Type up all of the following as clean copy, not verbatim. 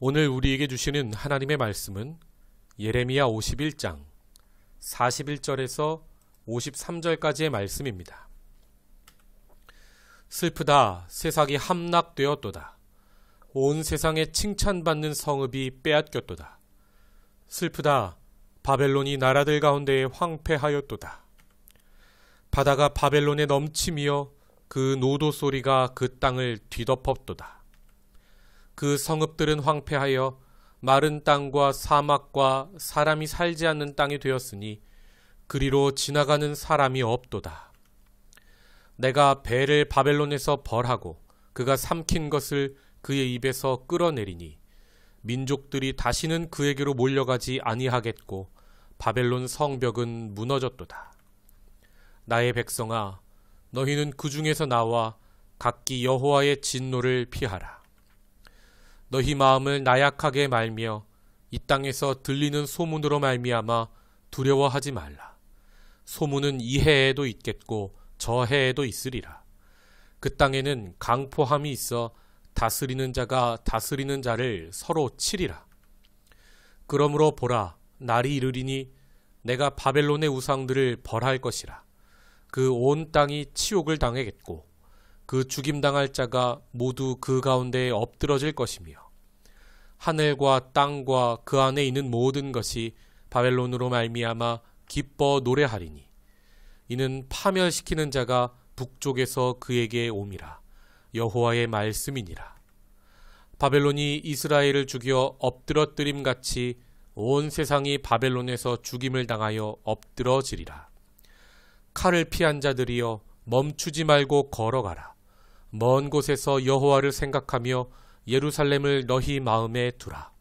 오늘 우리에게 주시는 하나님의 말씀은 예레미야 51장 41절에서 53절까지의 말씀입니다. 슬프다, 세상이 함락되었도다. 온 세상에 칭찬받는 성읍이 빼앗겼도다. 슬프다, 바벨론이 나라들 가운데에 황폐하였도다. 바다가 바벨론에 넘치며 그 노도 소리가 그 땅을 뒤덮었도다. 그 성읍들은 황폐하여 마른 땅과 사막과 사람이 살지 않는 땅이 되었으니 그리로 지나가는 사람이 없도다. 내가 배를 바벨론에서 벌하고 그가 삼킨 것을 그의 입에서 끌어내리니 민족들이 다시는 그에게로 몰려가지 아니하겠고 바벨론 성벽은 무너졌도다. 나의 백성아, 너희는 그 중에서 나와 각기 여호와의 진노를 피하라. 너희 마음을 나약하게 말며 이 땅에서 들리는 소문으로 말미암아 두려워하지 말라. 소문은 이 해에도 있겠고 저 해에도 있으리라. 그 땅에는 강포함이 있어 다스리는 자가 다스리는 자를 서로 치리라. 그러므로 보라, 날이 이르리니 내가 바벨론의 우상들을 벌할 것이라. 그 온 땅이 치욕을 당하겠고 그 죽임당할 자가 모두 그 가운데에 엎드러질 것이며 하늘과 땅과 그 안에 있는 모든 것이 바벨론으로 말미암아 기뻐 노래하리니 이는 파멸시키는 자가 북쪽에서 그에게 옴이라. 여호와의 말씀이니라. 바벨론이 이스라엘을 죽여 엎드러뜨림같이 온 세상이 바벨론에서 죽임을 당하여 엎드러지리라. 칼을 피한 자들이여 멈추지 말고 걸어가라. 먼 곳에서 여호와를 생각하며 예루살렘을 너희 마음에 두라.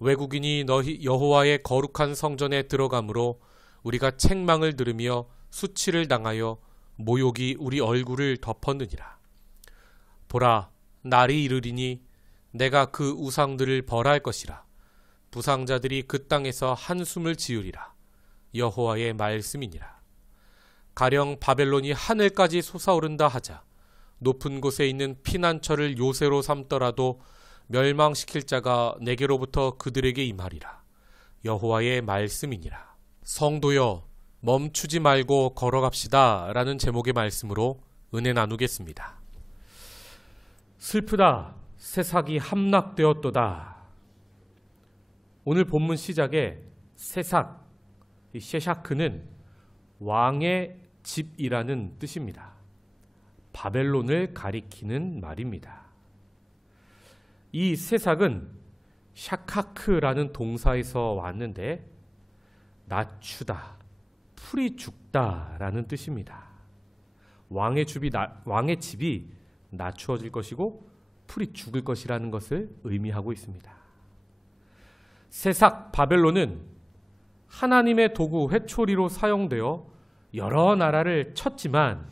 외국인이 너희 여호와의 거룩한 성전에 들어가므로 우리가 책망을 들으며 수치를 당하여 모욕이 우리 얼굴을 덮었느니라. 보라, 날이 이르리니 내가 그 우상들을 벌할 것이라. 부상자들이 그 땅에서 한숨을 지으리라. 여호와의 말씀이니라. 가령 바벨론이 하늘까지 솟아오른다 하자 높은 곳에 있는 피난처를 요새로 삼더라도 멸망시킬 자가 내게로부터 그들에게 임하리라. 여호와의 말씀이니라. 성도여, 멈추지 말고 걸어갑시다 라는 제목의 말씀으로 은혜 나누겠습니다. 슬프다, 세삭이 함락되었도다. 오늘 본문 시작에 세삭, 이 셰샤크는 왕의 집이라는 뜻입니다. 바벨론을 가리키는 말입니다. 이 세삭은 샤카크라는 동사에서 왔는데 낮추다, 풀이 죽다 라는 뜻입니다. 왕의 집이 낮추어질 것이고 풀이 죽을 것이라는 것을 의미하고 있습니다. 세삭 바벨론은 하나님의 도구 회초리로 사용되어 여러 나라를 쳤지만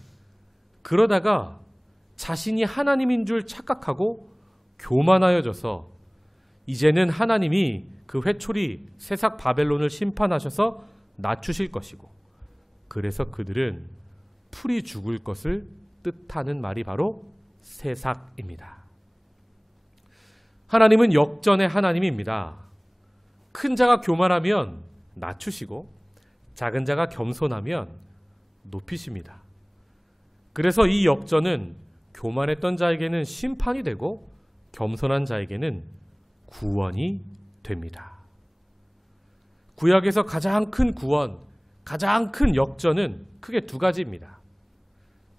그러다가 자신이 하나님인 줄 착각하고 교만하여져서 이제는 하나님이 그 회초리 세삭 바벨론을 심판하셔서 낮추실 것이고 그래서 그들은 풀이 죽을 것을 뜻하는 말이 바로 세삭입니다. 하나님은 역전의 하나님입니다. 큰 자가 교만하면 낮추시고 작은 자가 겸손하면 높이십니다. 그래서 이 역전은 교만했던 자에게는 심판이 되고 겸손한 자에게는 구원이 됩니다. 구약에서 가장 큰 구원, 가장 큰 역전은 크게 두 가지입니다.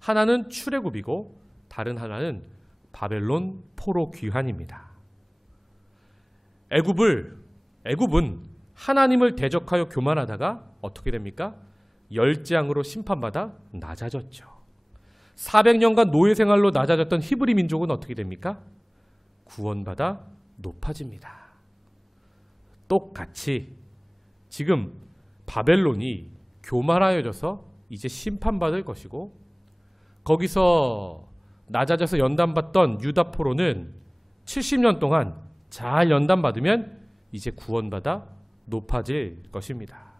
하나는 출애굽이고 다른 하나는 바벨론 포로 귀환입니다. 애굽은 하나님을 대적하여 교만하다가 어떻게 됩니까? 열재앙으로 심판받아 낮아졌죠. 400년간 노예 생활로 낮아졌던 히브리 민족은 어떻게 됩니까? 구원받아 높아집니다. 똑같이 지금 바벨론이 교만하여져서 이제 심판받을 것이고 거기서 낮아져서 연단받던 유다 포로는 70년 동안 잘 연단받으면 이제 구원받아 높아질 것입니다.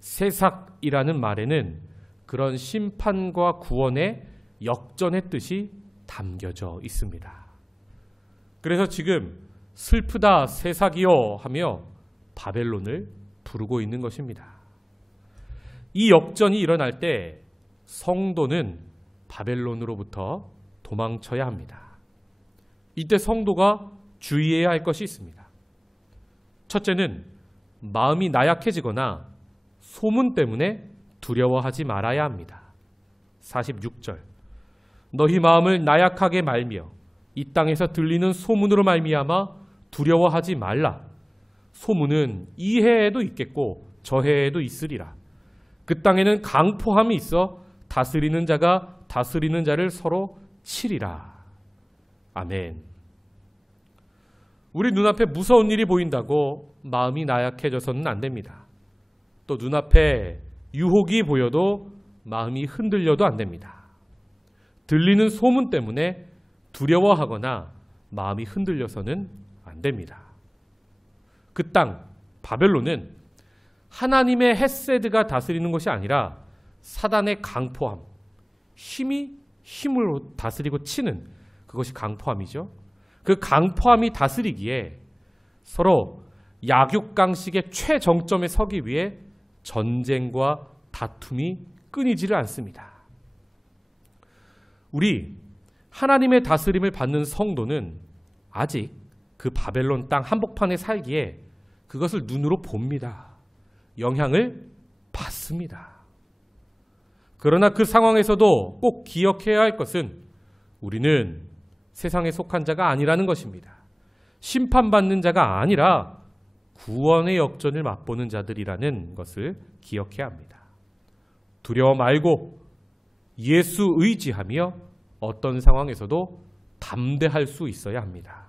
세삭이라는 말에는 그런 심판과 구원의 역전의 뜻이 담겨져 있습니다. 그래서 지금 슬프다 새삭이여 하며 바벨론을 부르고 있는 것입니다. 이 역전이 일어날 때 성도는 바벨론으로부터 도망쳐야 합니다. 이때 성도가 주의해야 할 것이 있습니다. 첫째는 마음이 나약해지거나 소문 때문에 두려워하지 말아야 합니다. 46절 너희 마음을 나약하게 말며 이 땅에서 들리는 소문으로 말미암아 두려워하지 말라. 소문은 이 해에도 있겠고 저 해에도 있으리라. 그 땅에는 강포함이 있어 다스리는 자가 다스리는 자를 서로 치리라. 아멘. 우리 눈앞에 무서운 일이 보인다고 마음이 나약해져서는 안 됩니다. 또 눈앞에 유혹이 보여도 마음이 흔들려도 안 됩니다. 들리는 소문 때문에 두려워하거나 마음이 흔들려서는 안 됩니다. 그 땅, 바벨론은 하나님의 헤세드가 다스리는 것이 아니라 사단의 강포함, 힘으로 다스리고 치는 그것이 강포함이죠. 그 강포함이 다스리기에 서로 약육강식의 최정점에 서기 위해 전쟁과 다툼이 끊이지를 않습니다. 우리 하나님의 다스림을 받는 성도는 아직 그 바벨론 땅 한복판에 살기에 그것을 눈으로 봅니다. 영향을 받습니다. 그러나 그 상황에서도 꼭 기억해야 할 것은 우리는 세상에 속한 자가 아니라는 것입니다. 심판받는 자가 아니라 구원의 역전을 맛보는 자들이라는 것을 기억해야 합니다. 두려워 말고 예수 의지하며 어떤 상황에서도 담대할 수 있어야 합니다.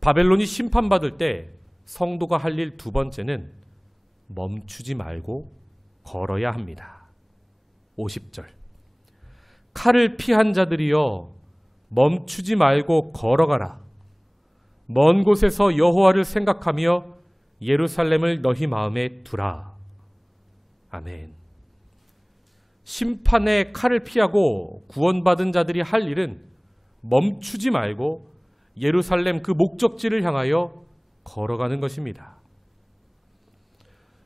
바벨론이 심판받을 때 성도가 할 일 두 번째는 멈추지 말고 걸어야 합니다. 50절 칼을 피한 자들이여 멈추지 말고 걸어가라. 먼 곳에서 여호와를 생각하며 예루살렘을 너희 마음에 두라. 아멘. 심판의 칼을 피하고 구원받은 자들이 할 일은 멈추지 말고 예루살렘 그 목적지를 향하여 걸어가는 것입니다.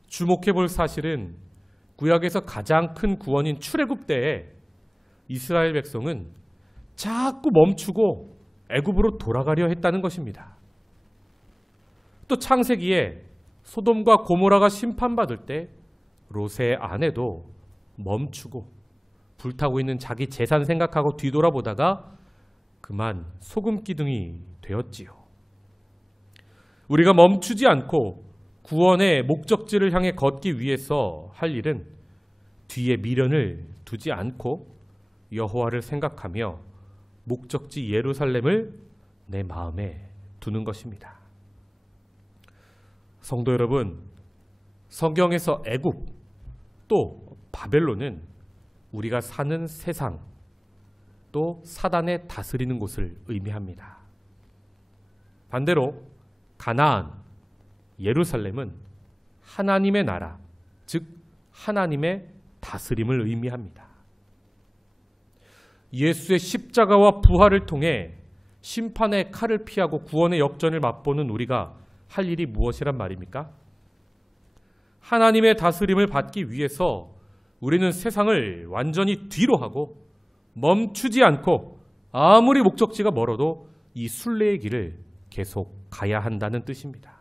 주목해 볼 사실은 구약에서 가장 큰 구원인 출애굽 때에 이스라엘 백성은 자꾸 멈추고 애굽으로 돌아가려 했다는 것입니다. 또 창세기에 소돔과 고모라가 심판받을 때 롯의 아내도 멈추고 불타고 있는 자기 재산 생각하고 뒤돌아보다가 그만 소금 기둥이 되었지요. 우리가 멈추지 않고 구원의 목적지를 향해 걷기 위해서 할 일은 뒤에 미련을 두지 않고 여호와를 생각하며 목적지 예루살렘을 내 마음에 두는 것입니다. 성도 여러분, 성경에서 애굽 또 바벨론은 우리가 사는 세상 또 사단의 다스리는 곳을 의미합니다. 반대로 가나안, 예루살렘은 하나님의 나라, 즉 하나님의 다스림을 의미합니다. 예수의 십자가와 부활을 통해 심판의 칼을 피하고 구원의 역전을 맛보는 우리가 할 일이 무엇이란 말입니까? 하나님의 다스림을 받기 위해서 우리는 세상을 완전히 뒤로 하고 멈추지 않고 아무리 목적지가 멀어도 이 순례의 길을 계속 가야 한다는 뜻입니다.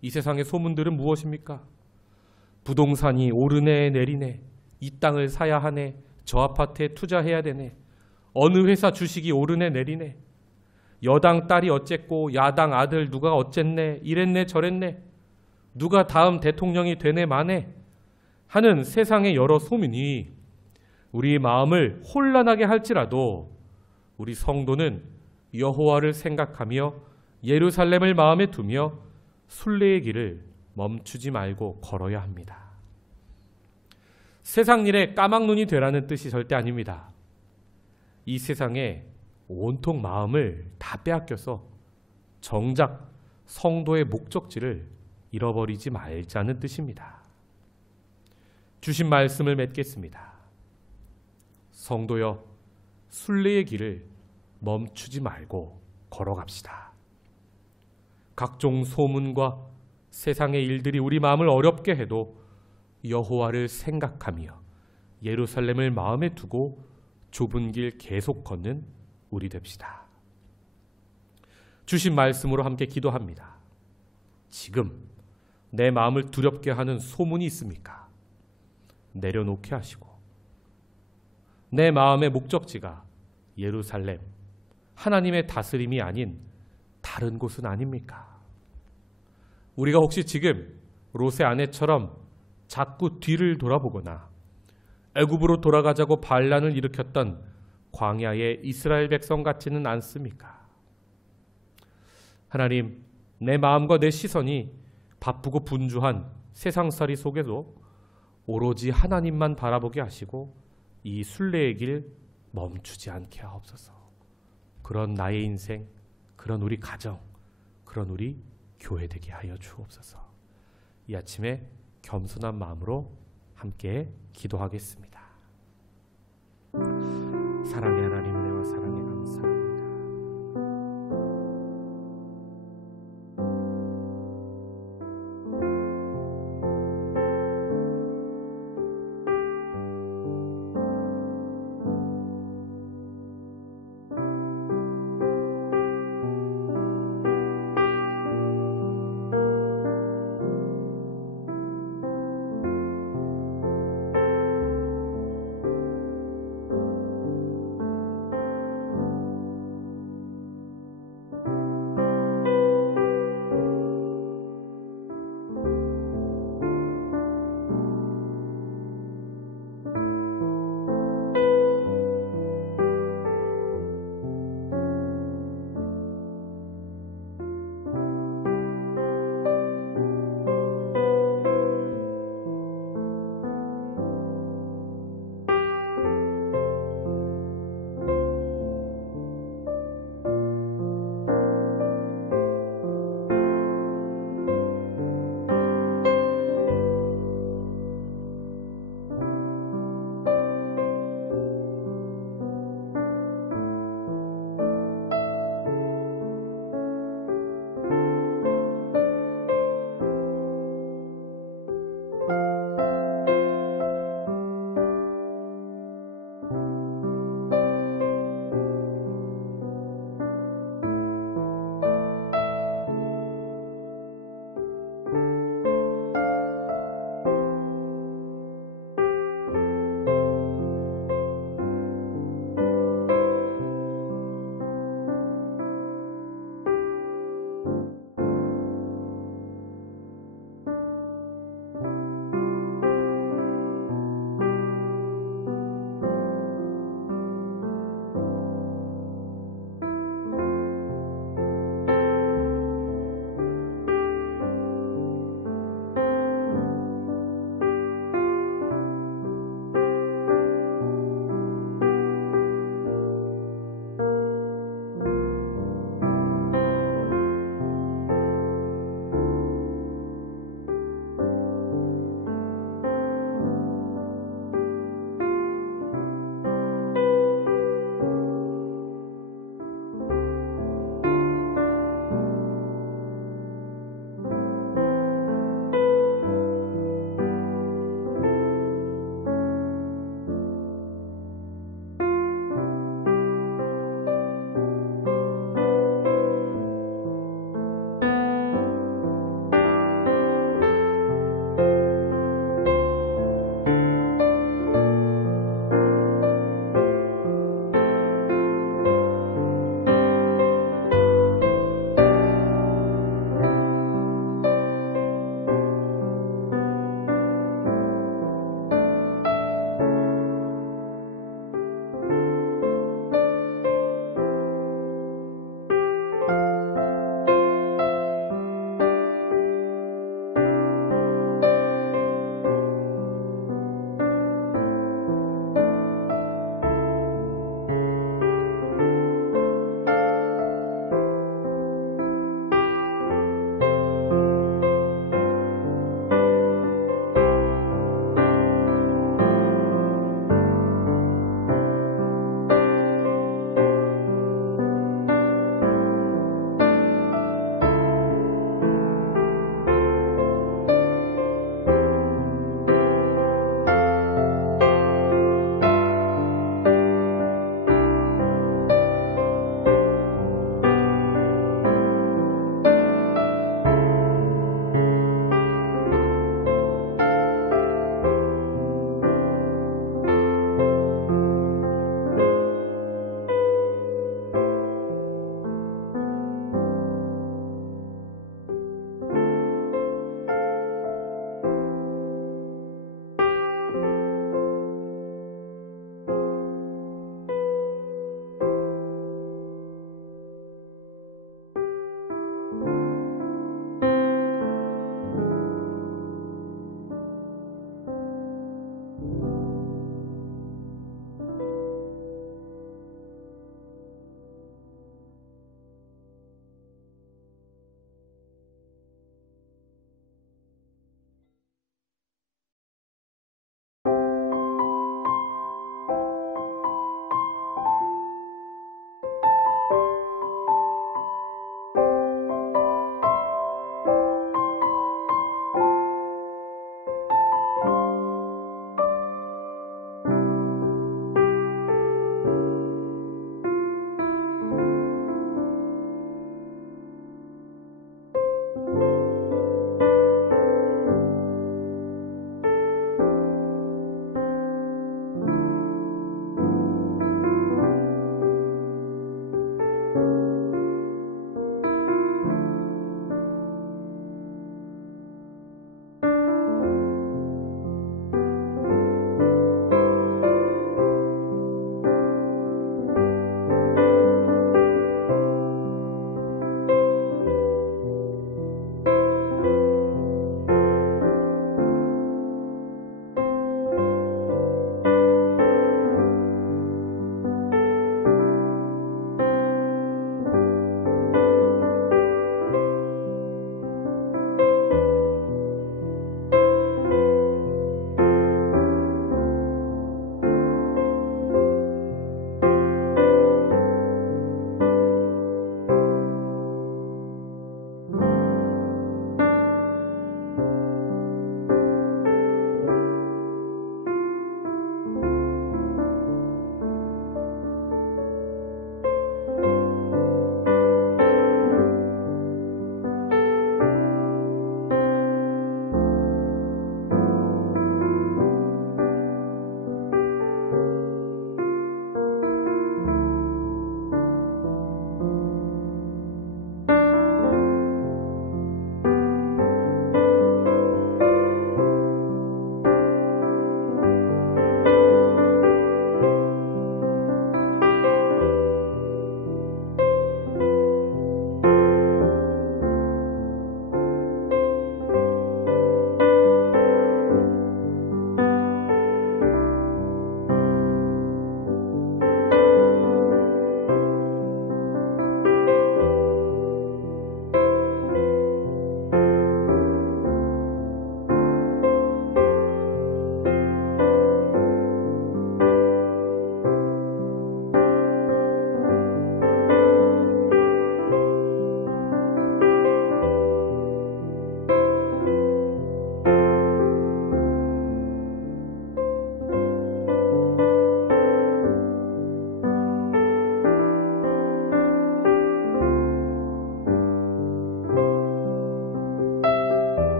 이 세상의 소문들은 무엇입니까? 부동산이 오르네 내리네, 이 땅을 사야 하네, 저 아파트에 투자해야 되네, 어느 회사 주식이 오르네 내리네, 여당 딸이 어쨌고 야당 아들 누가 어쨌네, 이랬네 저랬네, 누가 다음 대통령이 되네 마네 하는 세상의 여러 소문이 우리 마음을 혼란하게 할지라도 우리 성도는 여호와를 생각하며 예루살렘을 마음에 두며 순례의 길을 멈추지 말고 걸어야 합니다. 세상 일에 까막눈이 되라는 뜻이 절대 아닙니다. 이 세상에 온통 마음을 다 빼앗겨서 정작 성도의 목적지를 잃어버리지 말자는 뜻입니다. 주신 말씀을 맺겠습니다. 성도여, 순례의 길을 멈추지 말고 걸어갑시다. 각종 소문과 세상의 일들이 우리 마음을 어렵게 해도 여호와를 생각하며 예루살렘을 마음에 두고 좁은 길 계속 걷는 우리 됩시다. 주신 말씀으로 함께 기도합니다. 지금 내 마음을 두렵게 하는 소문이 있습니까? 내려놓게 하시고 내 마음의 목적지가 예루살렘, 하나님의 다스림이 아닌 다른 곳은 아닙니까? 우리가 혹시 지금 롯의 아내처럼 자꾸 뒤를 돌아보거나 애굽으로 돌아가자고 반란을 일으켰던 광야의 이스라엘 백성 같지는 않습니까? 하나님, 내 마음과 내 시선이 바쁘고 분주한 세상살이 속에도 오로지 하나님만 바라보게 하시고 이 순례의 길 멈추지 않게 하옵소서. 그런 나의 인생, 그런 우리 가정, 그런 우리 교회 되게 하여 주옵소서. 이 아침에 겸손한 마음으로 함께 기도하겠습니다.